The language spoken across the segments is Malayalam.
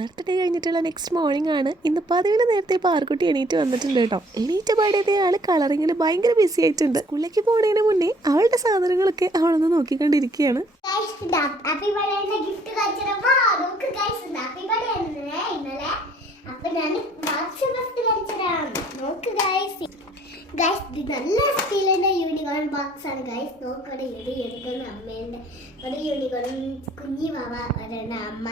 ബർത്ത്ഡേ കഴിഞ്ഞിട്ടുള്ള നെക്സ്റ്റ് മോർണിംഗ് ആണ്. ഇന്ന് പതിവിന് നേരത്തെ പാർക്കുട്ടി എണീറ്റ് വന്നിട്ടുണ്ട് കേട്ടോ. എണീറ്റ് പാടിയതേ ആൾ കളറിങ്ങിൽ ഭയങ്കര ബിസി ആയിട്ടുണ്ട്. സ്കൂളിലേക്ക് പോകുന്നതിന് മുന്നേ അവളുടെ സാധനങ്ങളൊക്കെ അവളൊന്ന് നോക്കിക്കൊണ്ടിരിക്കുകയാണ്. നല്ല സ്റ്റീലിന്റെ യൂണിക്കോൺ ബോക്സ് ആണ് ഗൈസ്. നോക്കട്ടെ, ഇത് യൂണിക്കോൺ അമ്മേന്റെ ഒരു യൂണിക്കോൺ കുഞ്ഞി വാവ ഒരെണ്ണ അമ്മ.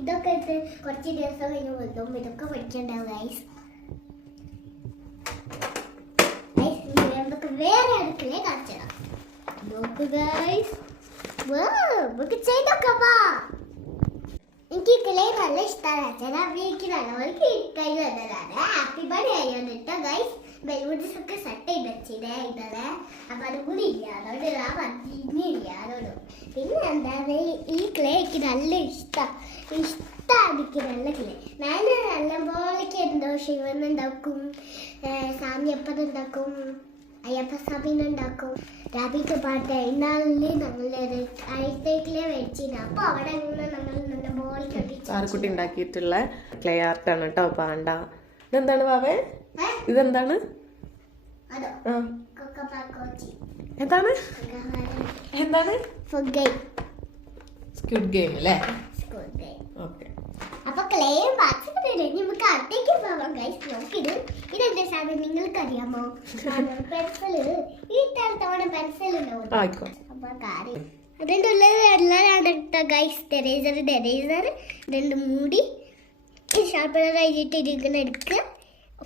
ഇതൊക്കെ എടുത്ത് കുറച്ച് ദിവസം കഴിഞ്ഞ് വന്നും ഇതൊക്കെ പഠിക്കണ്ടാവും ഗൈസ്. നമുക്ക് വേറെ അടുക്കളയെ കാണിച്ചിടാം. നോക്കൂ ഗൈസ്, നമുക്ക് ചെയ്തൊക്കെ വാ. എനിക്ക് കിളെ നല്ല ഇഷ്ടമാണ്. എനിക്ക് നല്ലപോലെ കേൾക്കായി വന്നതാണ്. ഹാപ്പി ബർത്ത്ഡേ ആയോട്ടോ ഗൈസ്. ബലൂൺസ് ഒക്കെ സെറ്റ് ചെയ്ത് വെച്ചിട്ടേ ഇതേ. അപ്പൊ അതും കൂടി ഇല്ല, അതുകൊണ്ട് ഇല്ല അതോടും. പിന്നെ എന്താണ്, ഈ ക്ലേ എനിക്ക് നല്ല ഇഷ്ടമാണ്. എനിക്ക് നല്ല ക്ലേ. ഞാൻ നല്ല പോലെയൊക്കെ എന്തോ ശിവനുണ്ടാക്കും, സാമിയപ്പൻ ഉണ്ടാക്കും, അയ്യപ്പ സ്വാമിനുണ്ടാക്കും, രാബിക്ക് പാട്ട് എന്നാലേ നല്ലൊരു ഐത്തേക്കിലെ വെച്ചിട്ട്. അപ്പൊ അവിടെ നിന്ന് നമ്മൾ നല്ല പാർക്കുട്ടി ഉണ്ടാക്കിയിട്ടുള്ള ക്ലേ ആർട്ടാണ് കേട്ടോ. പാണ്ട ഇതെന്താണ് വാവേ? ഇതെന്താണ്? എന്താണ് എന്താണ്? സ്ക്വിഡ് ഗെയിം അല്ലേ? ഓക്കെ. അപ്പൊ ക്ലേയും നമുക്ക് അടുത്തേക്ക് പോവാം ഗൈസ്. നോക്കിത് ഇതെന്താ സാധനം നിങ്ങൾക്ക് അറിയാമോ? പെൻസില്. ഈ തവണ പെൻസിൽ ഉണ്ടാവും. അപ്പൊ കാര്യം അതിൻ്റെ ഉള്ളത് എല്ലാവരാണ് കേട്ടോ ഗൈസ്. ഡെറേസർ രണ്ട് മൂടി ഷാർപ്പനർ കഴിഞ്ഞിട്ട് ഇതിങ്ങനെ എടുക്കുക,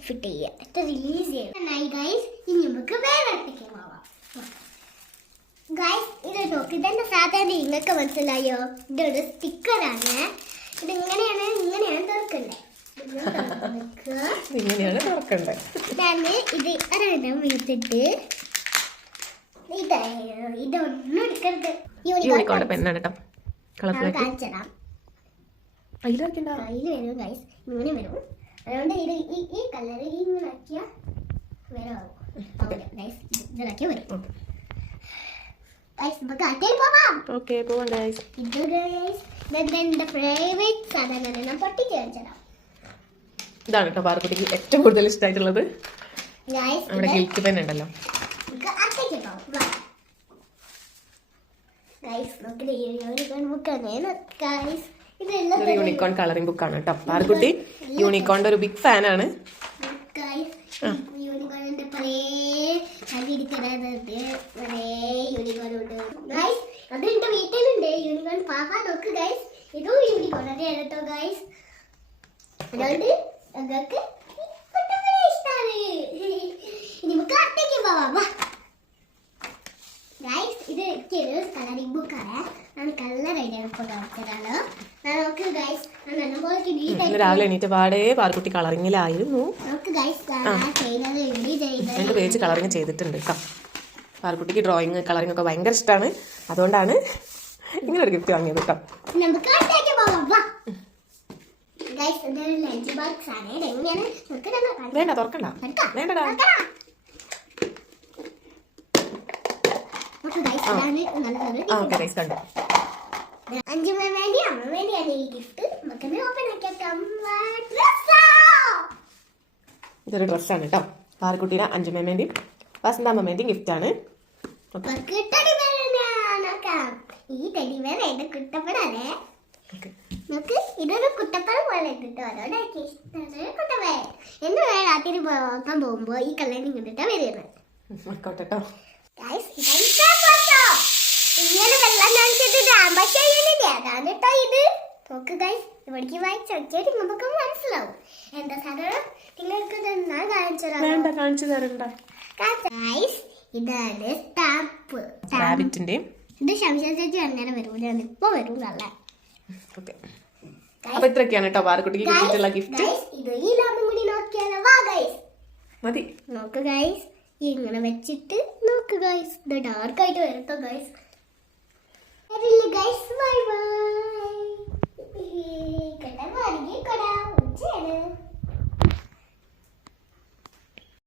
ഫിറ്റ് ചെയ്യുക, റിലീസ് ചെയ്യണം ഗൈസ്. ഇനി നമുക്ക് വേറെ അടുത്തേക്ക് പോവാം ഗൈസ്. ഇത് നോക്ക്, ഇതെന്റെ സാധാരണ നിങ്ങൾക്ക് മനസ്സിലായോ? ഇതൊരു സ്റ്റിക്കറാണ്. ഇത് ഇങ്ങനെയാണ് തുറക്കണ്ടേ. ഞാൻ ഇത് ഒരെണ്ണം എടുത്തിട്ട് ഇതൊന്നും എടുക്കരുത്. യൂണിക്കോൺ പെന്നാണ് കേട്ടോ. കാണിച്ചടാം. കയ്യിൽ വരും ഗൈസ്, ഇങ്ങനെ വരും. അതുകൊണ്ട് ഇത് ഈ കളർ ഇങ്ങനെ ആക്കിയ വരും. ഇതിലാക്കിയ വരും ഗൈസ്. നമുക്ക് അടുത്തേക്ക് പോവാം. ഓക്കേ, പോവാം ഗൈസ്. ഇത് ഗൈസ് എന്റെ ഫേവറേറ്റ് സാധനമാണ്. ഞാൻ പൊട്ടിച്ച് കാണിച്ചടാം. ഇതാണ് കേട്ടോ പാർക്കുട്ടിക്ക് ഏറ്റവും കൂടുതൽ ഇഷ്ടമായിട്ടുള്ളത്. നമ്മുടെ ഗിൽറ്റ് പെൻ ഉണ്ടല്ലോ. യൂണിക്കോൺ കളറിംഗ് ബുക്കാണ് കേട്ടോ. പാർക്കുട്ടി യൂണിക്കോണിന്റെ ഒരു ബിഗ് ഫാൻ ആണ്. അതെന്റെ വീട്ടിലുണ്ട് യൂണിക്കോൺ. പാപ്പാ നോക്ക് ഗൈസ്, ഇതും യൂണിക്കോൺ അറിയാം കേട്ടോ ഗൈസ്. അതുകൊണ്ട് നിങ്ങൾക്ക് ഇഷ്ടമാണ്. ഇനി നമുക്ക് അടുത്തേക്ക് പോവാം. ഗൈസ്, ഇത് എനിക്കൊരു കളറിംഗ് ബുക്കാണ്. ഞാൻ കളർ ഇപ്പൊ കാണിച്ചതാണ്. നമുക്ക് ഗൈസ് രാവിലെ എണീറ്റ് പാടേ പാർക്കുട്ടി കളറിങ്ങിലായിരുന്നു. നമുക്ക് ഗൈസ് 2 പേജ് കളറിങ് ചെയ്തിട്ടുണ്ട് കേട്ടോ. പാർക്കുട്ടിക്ക് ഡ്രോയിങ് കളറിംഗ് ഒക്കെ ഭയങ്കര ഇഷ്ടമാണ്. അതുകൊണ്ടാണ് ഇങ്ങനെ ഒരു ഗിഫ്റ്റ് വാങ്ങിയത് കേട്ടോ. നമുക്ക് അടുത്തേക്ക് പോവാം. ഗൈസ്, ഇതൊരു ലഞ്ച് ബോക്സ് ആണ്. എങ്ങനെയാണ്? വേണ്ട, തുറക്കണ്ട. വേണ്ടടാ. ഇതൊരു ഡ്രസ്സാണ് കേട്ടോ. പാർക്കുട്ടീനെ അഞ്ചുമേന്റെയും വസന്താമ്മേന്റെയും ഗിഫ്റ്റ് ആണ്. ഈ ടെഡിബേർ എന്റെ കുട്ടപ്പനാണേ. ഇതൊരു കുട്ടപ്പന പോലെ കുട്ടപ്പേ. എന്ന് രാത്രി പോകാൻ പോകുമ്പോ ഈ കല്യാണം കണ്ടിട്ടാ വരുന്നത്. ഇങ്ങനെ വെള്ളം കാണിച്ചിട്ട് അതാണ് കേട്ടോ ഇത്. നോക്ക് ഗൈസ്, ഇവിടേക്ക് വായിച്ചു നമുക്ക് മനസ്സിലാവും എന്താ സാധനം. നിങ്ങൾക്ക് കാണിച്ചു തരണ്ട. ഇതാണ് സ്റ്റാമ്പ്. ഇത് ശംശാചേച്ചി അന്നേരം വരും. ഇപ്പൊ വരും നല്ല. അപ്പൊ ഇത്രയൊക്കെയാണ് കേട്ടോ പാർക്കുട്ടിക്ക് കിട്ടിയിട്ടുള്ള ഗിഫ്റ്റ്. ഇത് ഈ ലാമ്പും കൂടി നോക്കിയാലോ? വാ ഗൈസ്, മതി. നോക്ക് ഗൈസ്, ഇങ്ങനെ വെച്ചിട്ട് നോക്ക് ഗൈസ്. ഇത് ഡാർക്കായിട്ട് വരട്ടോ ഗൈസ്. Guys bye bye.